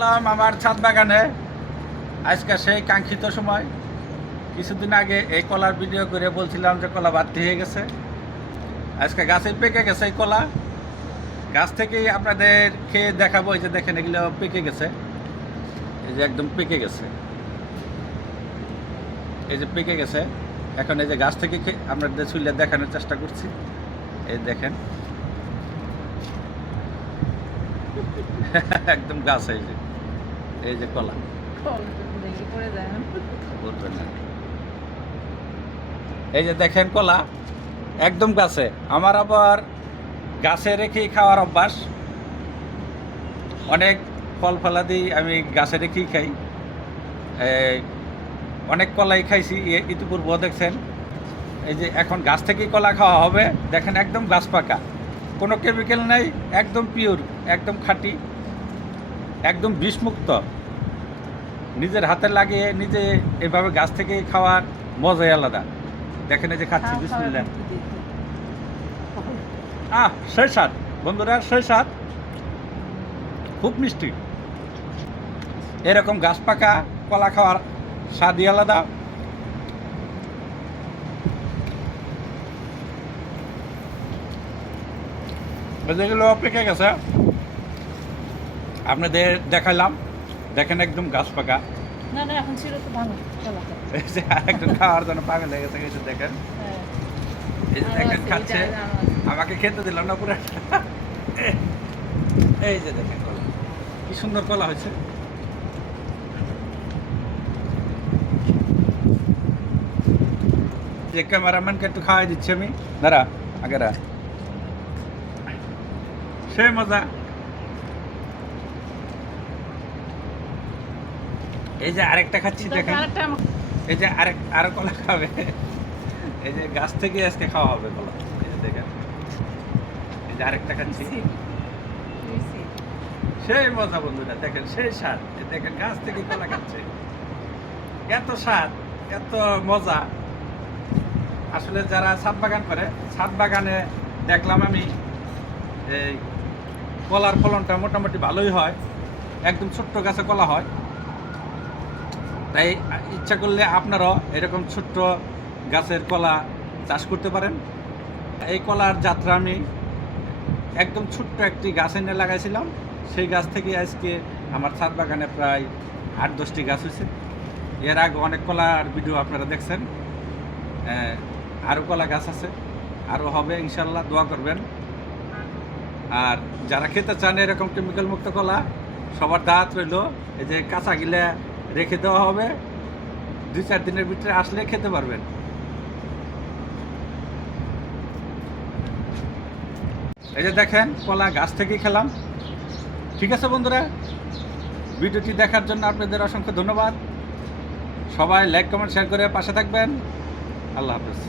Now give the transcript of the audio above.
বললাম আমার ছাদ বাগানে আজকে সেই কাঙ্ক্ষিত সময়। কিছুদিন আগে এই কলার ভিডিও করে বলছিলাম যে কলা বাড়তি হয়ে গেছে। আজকে গাছে পেকে গেছে এই কলা। গাছ থেকেই আপনাদের খেয়ে দেখাবো। এই যে দেখেন, এগুলো পেকে গেছে। এই যে একদম পেকে গেছে, এই যে পেকে গেছে। এখন এই যে গাছ থেকে আপনাদের ছুলে দেখানোর চেষ্টা করছি। এই দেখেন একদম গাছ, এই যে কলা বলবেন না। এই যে দেখেন কলা একদম গাছে। আমার আবার গাছে রেখেই খাওয়ার অভ্যাস। অনেক ফল ফলাদি আমি গাছে রেখেই খাই। অনেক কলাই খাইছি ইতিপূর্বে, দেখছেন। এই যে এখন গাছ থেকেই কলা খাওয়া হবে। দেখেন একদম গাছ পাকা, কোনো কেমিক্যাল নাই, একদম পিওর, একদম খাঁটি, একদম বিষমুক্ত। নিজের হাতে লাগিয়ে নিজে এভাবে গাছ থেকে খাওয়ার মজাই আলাদা। দেখেন এই যে খাচ্ছি, বিসমিল্লাহ। সেই স্বাদ বন্ধুরা, সেই স্বাদ, খুব মিষ্টি। এরকম গাছ পাকা কলা খাওয়ার স্বাদই আলাদা। যেগুলো পেকে গেছে আপনাদের দেখাইলাম। দেখেন একদম গাছ পাকা। একদম খাওয়ার জন্য পাগল হয়ে গেছে। এই যে দেখেন, এই যে দেখেন খাচ্ছে, আমাকে খেতে দিলাম না পুরো। এই যে দেখেন কলা, কি সুন্দর কলা হয়েছে। যে ক্যামেরাম্যানকে একটু খাওয়াই দিচ্ছি আমি, দাঁড়া আগেরা, সে মজা। এই যে আরেকটা খাচ্ছি, দেখেন। এই যে আরো কলা খাবে। এই যে গাছ থেকে আজকে খাওয়া হবে কলা। এই যে দেখেন, এই যে আরেকটা খাচ্ছি, সেই মজা বন্ধুরা। দেখেন সেই স্বাদ, দেখেন গাছ থেকে কলা খাচ্ছে, এত স্বাদ, এত মজা। আসলে যারা ছাদ বাগান করে, ছাদ বাগানে দেখলাম আমি এই কলার ফলনটা মোটামুটি ভালোই হয়। একদম ছোট্ট গাছে কলা হয়। তাই ইচ্ছা করলে আপনারাও এরকম ছোট্ট গাছের কলা চাষ করতে পারেন। এই কলার যাত্রা আমি একদম ছোট্ট একটি গাছ এনে লাগাইছিলাম। সেই গাছ থেকে আজকে আমার ছাদ বাগানে প্রায় 8-10টি গাছ হয়েছে। এর আগে অনেক কলার ভিডিও আপনারা দেখছেন। আরও কলা গাছ আছে, আরও হবে ইনশাল্লাহ, দোয়া করবেন। আর যারা খেতে চান এরকম কেমিক্যাল মুক্ত কলা, সবার দাঁত রইল। এই যে কাঁচা গিলা রেখে দেওয়া হবে, 2-4 দিনের ভিতরে আসলে খেতে পারবেন। এই যে দেখেন কলা গাছ থেকেই খেলাম। ঠিক আছে বন্ধুরা, ভিডিওটি দেখার জন্য আপনাদের অসংখ্য ধন্যবাদ। সবাই লাইক কমেন্ট শেয়ার করে পাশে থাকবেন। আল্লাহ হাফেজ।